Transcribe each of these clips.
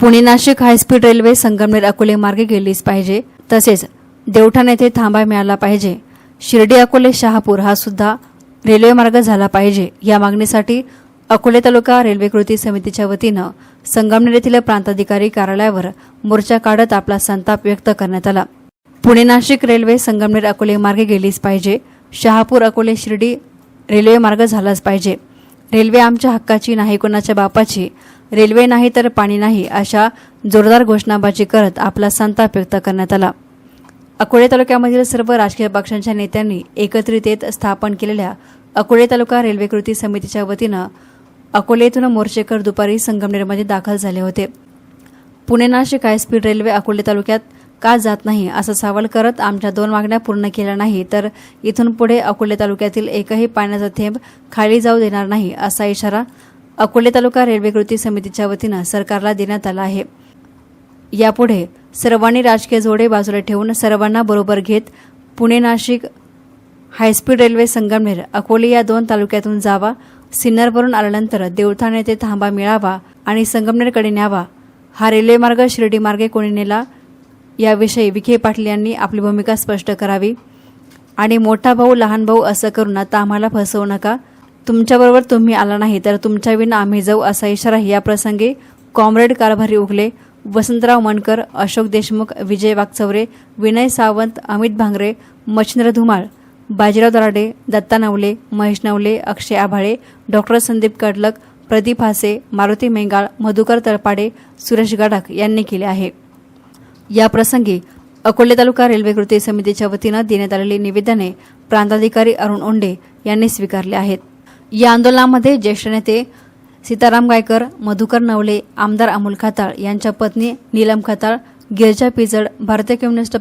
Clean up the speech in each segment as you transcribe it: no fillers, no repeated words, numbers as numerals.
Pune Nashik high speed railway Sangamner Akole मार्गे गेलीच पाहिजे। तसेच देवठाण येथे थांबा मिळाला पाहिजे। शिर्डी अकोले शहापूर हा सुद्धा रेल्वे मार्ग झाला पाहिजे। या मागणीसाठी अकोले तालुका रेल्वे कृती समितीच्या वतीनं संगमनेर येथील प्रांताधिकारी कार्यालयावर मोर्चा काढत आपला संताप व्यक्त करण्यात आला। पुणे नाशिक रेल्वे संगमनेर अकोले मार्गे गेलीच पाहिजे। शहापूर अकोले शिर्डी रेल्वे मार्ग झालाच पाहिजे। रेल्वे आमच्या हक्काची नाही, कोणाच्या बापाची। रेल्वे नाही तर पाणी नाही, अशा जोरदार घोषणाबाजी करत आपला संताप व्यक्त करण्यात आला। अकोले तालुक्यामधील सर्व राजकीय पक्षांच्या नेत्यांनी एकत्रित येत स्थापन केलेल्या अकोले तालुका रेल्वे कृती समितीच्या वतीनं अकोले येथून मोर्चेकर दुपारी संगमनेरमध्ये दाखल झाले होते। पुणे नाशिक हायस्पीड रेल्वे अकोले तालुक्यात का जात नाही असा सवाल करत आमच्या 2 मागण्या पूर्ण केल्या नाही तर इथून पुढे अकोले तालुक्यातील एकही पाण्याचा थेंब खाली जाऊ देणार नाही, असा इशारा अकोले तालुका रेल्वे कृती समितीच्या वतीनं सरकारला देण्यात आला आहे। यापुढे सर्वांनी राजकीय जोडे बाजूला ठेवून सर्वांना बरोबर घेत पुणे नाशिक हायस्पीड रेल्वे संगमनेर अकोले या 2 तालुक्यातून जावा। सिन्नरवरून आल्यानंतर देवठाण येथे थांबा मिळावा आणि संगमनेरकडे न्यावा। हा रेल्वे मार्ग शिर्डी मार्गे कोणी नेला याविषयी विखे पाटील यांनी आपली भूमिका स्पष्ट करावी आणि मोठा भाऊ लहान भाऊ असं करून आता आम्हाला फसवू नका। तुमच्याबरोबर तुम्ही आला नाही तर तुमच्याविना आम्ही जाऊ, असा इशारा या प्रसंगी कॉम्रेड कारभारी उगले, वसंतराव मनकर, अशोक देशमुख, विजय वागचौरे, विनय सावंत, अमित भांगरे, मच्छिंद्र धुमाळ, बाजीराव दराडे, दत्ता नवले, महेश नवले, अक्षय आभाळे, डॉक्टर संदीप कडलक, प्रदीप हासे, मारुती मेंगाळ, मधुकर तळपाडे, सुरेश गडाख यांनी केले आहे। या प्रसंगी अकोले तालुका रेल्वे कृती समितीच्या वतीनं देण्यात आलेली निवेदने प्रांताधिकारी अरुण ओंडे यांनी स्वीकारले आहेत। या आंदोलनामध्ये ज्येष्ठ नेते सीताराम गायकर, मधुकर नवले, आमदार अमोल खताळ यांच्या पत्नी नीलम खताळ, गिरजा पिचड, भारतीय कम्युनिस्ट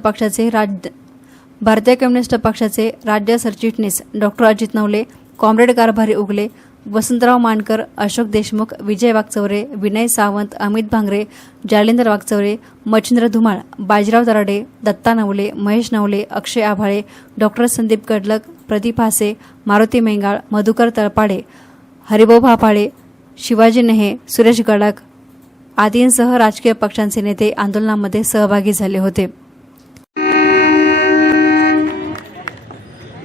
पक्षाचे राज्य सरचिटणीस डॉक्टर अजित नवले, कॉम्रेड कारभारी उगले, वसंतराव मानकर, अशोक देशमुख, विजय वागचौरे, विनय सावंत, अमित भांगरे, जालिंदर वागचौरे, मच्छिंद्र धुमाळ, बाजीराव दराडे, दत्ता नवले, महेश नवले, अक्षय आभाळे, डॉक्टर संदीप कडलक, प्रदीप हासे, मारुती मेंगाळ, मधुकर तळपाडे, हरिभाऊ भापाळे, शिवाजी नेहे, सुरेश गडाख आदींसह राजकीय पक्षांचे नेते आंदोलनामध्ये सहभागी झाले होते।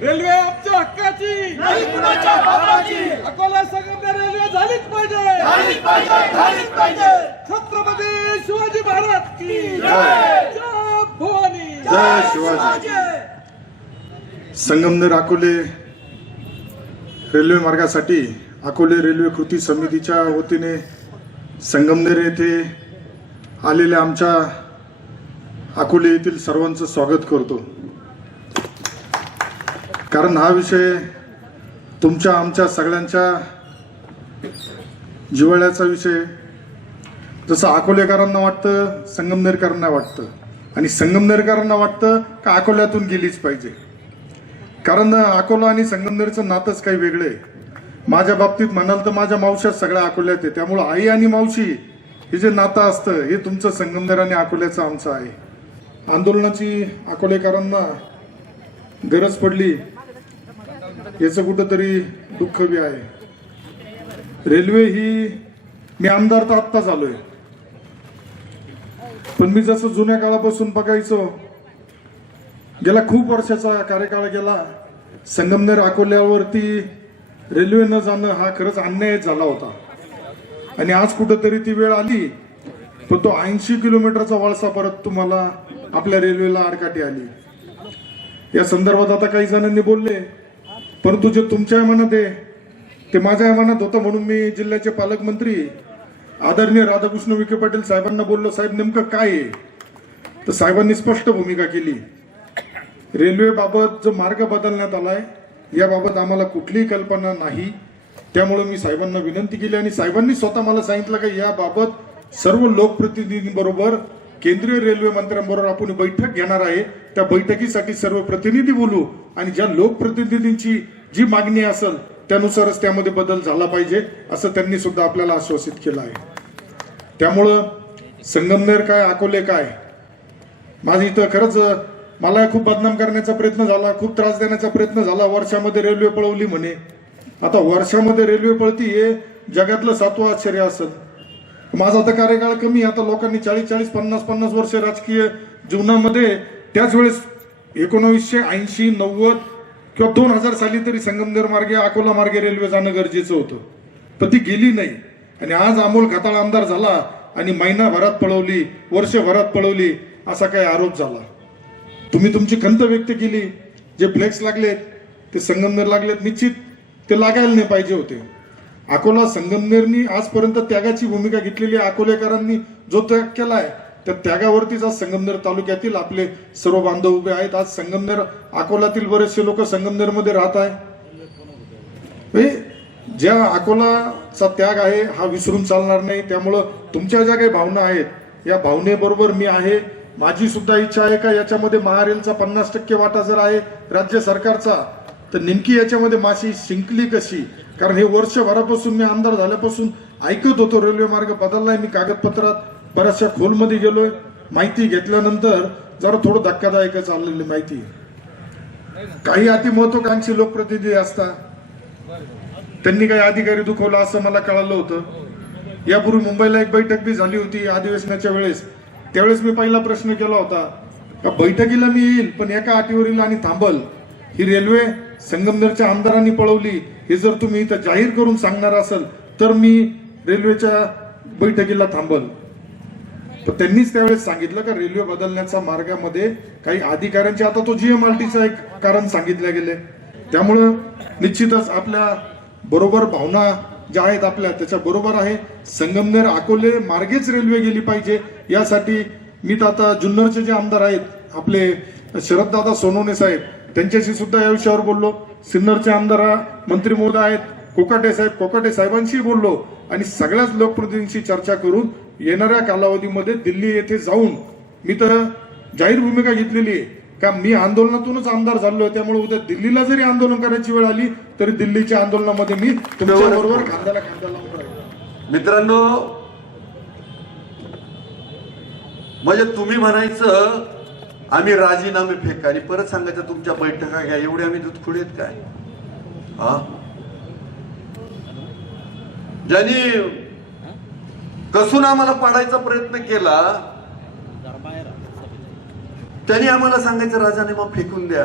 रेल्वे आमच्या हक्काची नाही, कुणाच्या बापाची। अकोला संगमनेर रेल्वे झालीच पाहिजे, झालीच पाहिजे, झालीच पाहिजे। छत्रपती शिवाजी महाराज की जय, जय भवानी, जय शिवाजी। संगमनेर अकोले रेल्वे मार्गासाठी अकोले रेल्वे कृती समितीच्या वतीने संगमनेर येथे आलेल्या आमच्या अकोले येथील सर्वांचं स्वागत करतो। कारण हा विषय तुमच्या आमच्या सगळ्यांच्या जिव्हाळ्याचा विषय। जसं अकोलेकरांना वाटतं, संगमनेरकरांना वाटतं आणि संगमनेरकरांना वाटतं का अकोल्यातून गेलीच पाहिजे। कारण अकोला आणि संगमनेरचं नातंच काही वेगळं आहे। माझ्या बाबतीत म्हणाल तर माझ्या मावश्या सगळ्या अकोल्यात आहे, त्यामुळे आई आणि मावशी हे जे नातं असतं हे तुमचं संगमनेर आणि अकोल्याचं आमचं आहे। आंदोलनाची अकोलेकरांना गरज पडली याचं कुठंतरी दुःख बी आहे। रेल्वे ही मी आमदार तर आत्ता झालोय, पण मी जसं जुन्या काळापासून बघायचो, गेला खूप वर्षाचा कार्यकाळ गेला, संगमनेर अकोल्यावरती रेल्वे न जाणं हा खरंच अन्याय झाला होता आणि आज कुठंतरी ती वेळ आली, पण तो 80 किलोमीटरचा वळसा परत तुम्हाला आपल्या रेल्वेला आडकाठी आली। या संदर्भात आता काही जणांनी बोलले, परंतु जे तुमच्या मनात आहे ते माझ्या मनात होतं, म्हणून मी जिल्ह्याचे पालकमंत्री आदरणीय राधाकृष्ण विखे पाटील साहेबांना बोललो, साहेब नेमकं काय आहे? तर साहेबांनी स्पष्ट भूमिका केली। रेल्वेबाबत जो मार्ग बदलण्यात आलाय याबाबत आम्हाला कुठलीही कल्पना नाही, त्यामुळे मी साहेबांना विनंती केली आणि साहेबांनी स्वतः मला सांगितलं की याबाबत सर्व लोकप्रतिनिधींबरोबर केंद्रीय रेल्वे मंत्र्यांबरोबर आपण बैठक घेणार आहे। त्या बैठकीसाठी सर्व प्रतिनिधी बोलू आणि ज्या लोकप्रतिनिधींची जी मागणी असेल त्यानुसारच त्यामध्ये बदल झाला पाहिजे, असं त्यांनी सुद्धा आपल्याला आश्वासित केलं आहे। त्यामुळं संगमनेर काय अकोले काय, माझी इथं खरंच मला खूप बदनाम करण्याचा प्रयत्न झाला, खूप त्रास देण्याचा प्रयत्न झाला। वर्षामध्ये रेल्वे पळवली म्हणे, आता वर्षामध्ये रेल्वे पळती हे जगातलं 7वं आश्चर्य असेल, माझा आता कार्यकाळ कमी, आता लोकांनी 40-40, 50-50 वर्ष राजकीय जीवनामध्ये, त्याच वेळेस 1980, 90 किंवा 2000 साली तरी संगमनेर मार्गे अकोला मार्गे रेल्वे जाणं गरजेचं होतं, पण ती गेली नाही. आणि आज अमोल खताळ आमदार झाला आणि महिनाभरात पळवली, वर्षभरात पळवली असा काही आरोप झाला. तुम्ही तुमची खंत व्यक्त केली, जे फ्लेक्स लागलेत ते संगमनेर लागलेत, निश्चित ते लागायला नाही पाहिजे होते. अकोला संगमनेरनी आजपर्यंत त्यागाची भूमिका घेतलेली, अकोलेकरांनी जो त्याग केलाय त्या त्यागावरतीच आज संगमनेर तालुक्यातील आपले सर्व बांधव उभे आहेत. आज संगमनेर अकोल्यातील बरेचसे लोक संगमनेरमध्ये राहत आहे. ज्या अकोलाचा त्याग आहे हा विसरून चालणार नाही. त्यामुळं तुमच्या ज्या काही भावना आहेत या भावनेबरोबर मी आहे. माझी सुद्धा इच्छा आहे का याच्यामध्ये महारेलचा 50% वाटा जर आहे राज्य सरकारचा, तर नेमकी याच्यामध्ये माशी शिंकली कशी? कारण हे वर्षभरापासून मी आमदार झाल्यापासून ऐकत होतो रेल्वे मार्ग बदललाय. मी कागदपत्रात बऱ्याचशा खोलमध्ये गेलोय, माहिती घेतल्यानंतर जरा थोडं धक्कादायक चाललेली माहिती. काही अतिमहत्वाकांक्षी लोकप्रतिनिधी असतात, त्यांनी काही अधिकारी दुखवला असं मला कळालं होतं. यापूर्वी मुंबईला एक बैठक बी झाली होती अधिवेशनाच्या वेळेस. त्यावेळेस मी पहिला प्रश्न केला होता का बैठकीला मी येईल पण एका अटीवर येईल आणि थांबल. ही रेल्वे संगमनेरच्या आमदारांनी पळवली हे जर तुम्ही इथं जाहीर करून सांगणार असाल तर मी रेल्वेच्या बैठकीला थांबल. पण त्यांनीच त्यावेळेस सांगितलं का रेल्वे बदलण्याच्या मार्गामध्ये काही अधिकाऱ्यांचे, आता तो GMRTचं एक कारण सांगितलं गेले. त्यामुळं निश्चितच आपल्या बरोबर भावना ज्या आहेत आपल्या त्याच्या बरोबर आहे. संगमनेर अकोले मार्गेच रेल्वे गेली पाहिजे यासाठी मी तर आता जुन्नरचे जे आमदार आहेत आपले शरददादा सोनवणे साहेब त्यांच्याशी सुद्धा या विषयावर बोललो. सिन्नरचे आमदार मंत्री महोदय आहेत कोकाटे साहेबांशी बोललो आणि सगळ्याच लोकप्रतिनिधींशी चर्चा करून येणाऱ्या कालावधीमध्ये दिल्ली येथे जाऊन मी तर जाहीर भूमिका घेतलेली आहे का मी आंदोलनातूनच आमदार झालोय. त्यामुळे उद्या दिल्लीला जरी आंदोलन करायची वेळ आली तरी दिल्लीच्या आंदोलनामध्ये मी तुमच्या बरोबर खांद्याला खांदा लावून राहील. मित्रांनो, म्हणजे तुम्ही म्हणायचं आम्ही राजीनामे फेक आणि परत सांगायचं तुमच्या बैठका घ्या, एवढे आम्ही दुधखुडे आहेत काय? हा, ज्यांनी कसून आम्हाला पाडायचा प्रयत्न केला त्यांनी आम्हाला सांगायचं राजीनामा फेकून द्या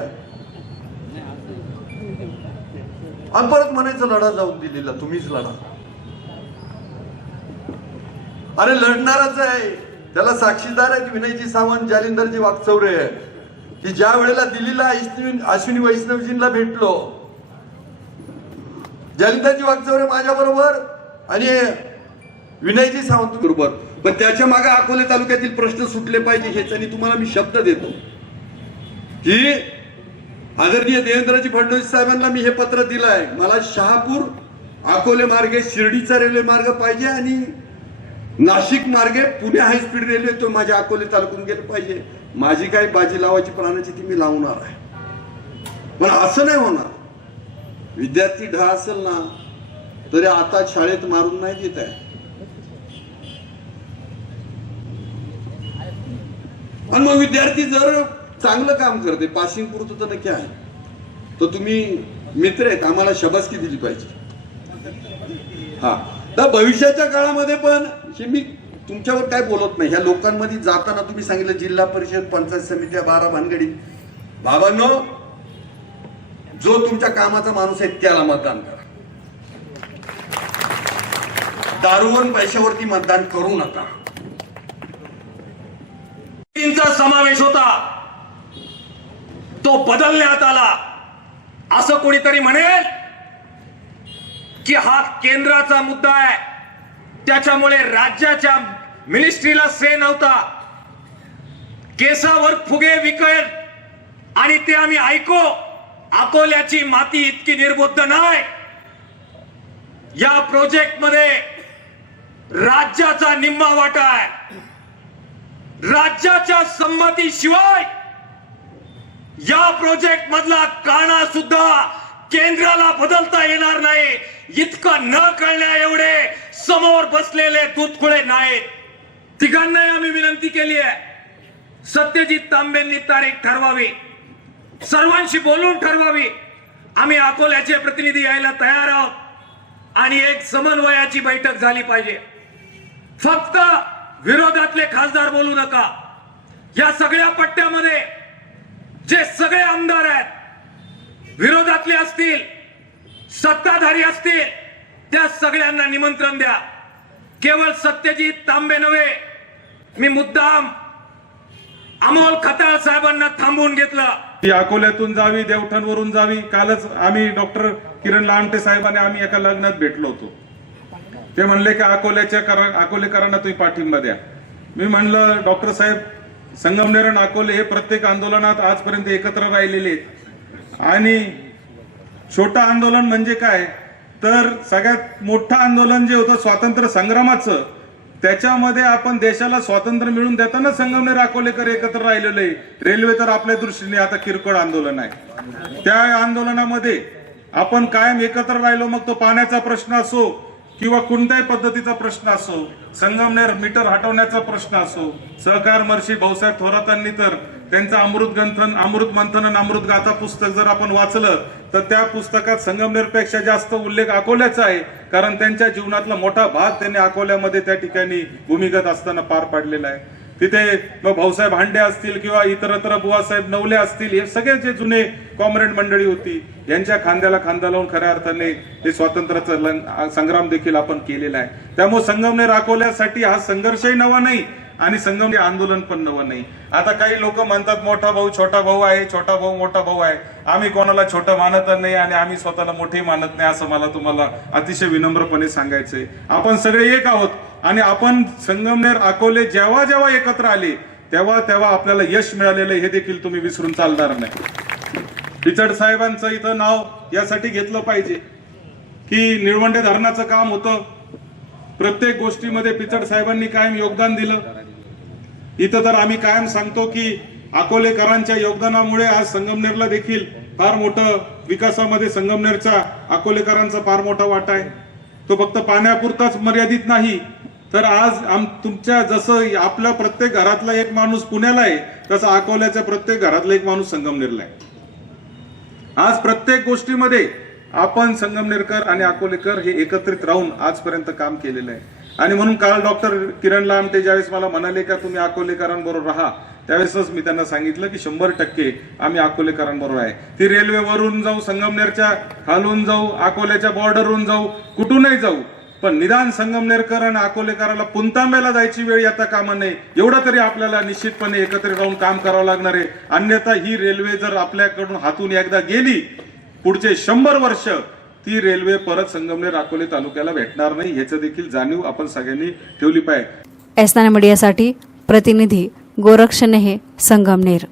आणि परत म्हणायचं लढा जाऊन दिलेला तुम्हीच लढा. अरे लढणारच आहे, त्याला साक्षीदार आहेत विनयजी सावंत, जालिंदरजी वाकचौरे, की ज्या वेळेला दिल्लीला अश्विनी वैष्णवजींना भेटलो, जालिंदरजी वाकचौरे माझ्या बरोबर आणि विनयजी सावंत बरोबर, पण त्याच्या मागे अकोले तालुक्यातील प्रश्न सुटले पाहिजे हेच. आणि तुम्हाला मी शब्द देतो की आदरणीय देवेंद्रजी फडणवीस साहेबांना मी हे पत्र दिलं आहे. मला शहापूर अकोले मार्गे शिर्डीचा रेल्वे मार्ग पाहिजे आणि नाशिक मार्गे पुणे हायस्पीड रेल्वे तो माझ्या अकोले तालुक्यातून गेलं पाहिजे. माझी काही बाजी लावायची प्राणाची ती मी लावणार आहे, पण असं नाही होणार. विद्यार्थी ढ असेल ना तरी आता शाळेत मारून नाही देत आहे. आणि मग विद्यार्थी जर चांगलं काम करते, पासिंग पुरतं तर नक्की आहे, तर तुम्ही मित्र आहेत, आम्हाला शाबासकी दिली पाहिजे. हा, तर भविष्याच्या काळामध्ये पण हे मी तुमच्यावर काय बोलत नाही. ह्या लोकांमध्ये जाताना तुम्ही सांगितलं जिल्हा परिषद पंचायत समित्या 12 भानगडी, बाबांनो जो तुमच्या कामाचा माणूस आहे त्याला मतदान करा. दारूवर पैशावरती मतदान करू नका. चा समावेश होता तो बदलण्यात आला. असं कोणीतरी म्हणेल की हा केंद्राचा मुद्दा आहे त्याच्यामुळे राज्याच्या मिनिस्ट्रीला से नव्हता. केसावर फुगे विकेल आणि ते आम्ही ऐको. अकोल्याची माती इतकी निर्बुद्ध नाही. या प्रोजेक्ट मध्ये राज्याचा निम्मा वाटा आहे. राज्याच्या संमतीशिवाय या प्रोजेक्ट मधला काना सुद्धा केंद्राला बदलता येणार नाही. इतकं न कळण्या एवढे समोर बसलेले दूधखुळे नाहीत. तिघांनाही आम्ही विनंती केली आहे, सत्यजित तांबेंनी तारीख ठरवावी, सर्वांशी बोलून ठरवावी. आम्ही अकोल्याचे प्रतिनिधी यायला तयार आहोत आणि एक समन्वयाची बैठक झाली पाहिजे. फक्त विरोधातले खासदार बोलू नका. या सगळ्या पट्ट्यामध्ये जे सगळे आमदार आहेत, विरोधातले असतील, सत्ताधारी असतील, त्या सगळ्यांना निमंत्रण द्या. केवळ सत्यजित तांबे नव्हे, मी मुद्दाम अमोल खताळ साहेबांना थांबवून घेतलं. ती अकोल्यातून जावी, देवठाणवरून जावी. कालच आम्ही डॉक्टर किरण लामटे साहेबांनी आम्ही एका लग्नात भेटलो होतो. ते म्हणले की अकोलेकरांना तुम्ही पाठिंबा द्या. मी म्हणलं डॉक्टर साहेब, संगमनेर आणि अकोले हे प्रत्येक आंदोलनात आजपर्यंत एकत्र राहिलेले आहेत. आणि छोटं आंदोलन म्हणजे काय, तर सगळ्यात मोठं आंदोलन जे होतं स्वातंत्र्य संग्रामाचं, त्याच्यामध्ये आपण देशाला स्वातंत्र्य मिळवून देताना संगमनेर अकोलेकर एकत्र राहिलेले. रेल्वे तर आपल्या दृष्टीने आता किरकोळ आंदोलन आहे. त्या आंदोलनामध्ये आपण कायम एकत्र राहिलो. मग तो पाण्याचा प्रश्न असो किंवा कोणत्याही पद्धतीचा प्रश्न असो, संगमनेर मीटर हटवण्याचा प्रश्न असो, सहकार महर्षी भाऊसाहेब थोरातांनी तर त्यांचं अमृत मंथन आणि अमृत गाथा पुस्तक जर आपण वाचलं तर त्या पुस्तकात संगमनेरपेक्षा जास्त उल्लेख अकोल्याचा आहे. कारण त्यांच्या जीवनातला मोठा भाग त्यांनी अकोल्यामध्ये त्या ठिकाणी भूमिगत असताना पार पाडलेला आहे. तिथे मग भाऊसाहेब हांडे असतील किंवा इतरत्र बुवासाहेब नवले असतील, हे सगळे जे जुने कॉम्रेड मंडळी होती, यांच्या खांद्याला खांदा लावून खऱ्या अर्थाने हे स्वातंत्र्याचा संग्राम देखील आपण केलेला आहे. त्यामुळे संगमनेर अकोल्यासाठी हा संघर्षही नवा नाही आणि संगमनेर आंदोलन पण नवं नाही. आता काही लोक म्हणतात मोठा भाऊ छोटा भाऊ आहे, छोटा भाऊ मोठा भाऊ आहे. आम्ही कोणाला छोटं मानत नाही आणि आम्ही स्वतःला मोठे मानत नाही, असं मला तुम्हाला अतिशय विनम्रपणे सांगायचंय. आपण सगळे एक आहोत आणि आपण संगमनेर अकोले जेव्हा जेव्हा एकत्र आले तेव्हा तेव्हा आपल्याला यश मिळालेलं हे देखील तुम्ही विसरून चालणार नाही. पिचड साहेबांचं इथं नाव यासाठी घेतलं पाहिजे की निळवंडे धरणाचं काम होतं. प्रत्येक गोष्टीमध्ये पिचड साहेबांनी कायम योगदान दिलं. इथं तर आम्ही कायम सांगतो की अकोलेकरांच्या योगदानामुळे आज संगमनेरला देखील फार मोठं विकासामध्ये संगमनेरच्या अकोलेकरांचा फार मोठा वाटा आहे. तो फक्त पाण्यापुरताच मर्यादित नाही, तर आज तुमच्या जसं आपल्या प्रत्येक घरातला एक माणूस पुण्याला आहे, तसं अकोल्याच्या प्रत्येक घरातला एक माणूस संगमनेरला आहे. आज प्रत्येक गोष्टीमध्ये आपण संगमनेरकर आणि अकोलेकर हे एकत्रित राहून आजपर्यंत काम केलेलं आहे. आणि म्हणून काल डॉक्टर किरण लामटे ज्यावेळेस मला म्हणाले का तुम्ही अकोलेकरांबरोबर राहा, त्यावेळेसच मी त्यांना सांगितलं की 100% आम्ही अकोलेकरांबरोबर आहे. ती रेल्वेवरून जाऊ, संगमनेरच्या खालून जाऊ, अकोल्याच्या बॉर्डरवरून जाऊ, कुठूनही जाऊ, पण निदान संगमनेरकर आणि अकोलेकराला पुणतांब्याला जायची वेळ येता कामा नये, एवढा तरी आपल्याला निश्चितपणे एकत्रित राहून काम करावं लागणार आहे. अन्यथा ही रेल्वे जर आपल्याकडून हातून एकदा गेली, पुढचे 100 वर्ष ती रेल्वे परत संगमनेर अकोले तालुक्याला भेटणार नाही, ह्याचं देखील जाणीव आपण सगळ्यांनी ठेवली पाहिजे. एसनाना मीडियासाठी प्रतिनिधी गोरक्षनेहे, संगमनेर.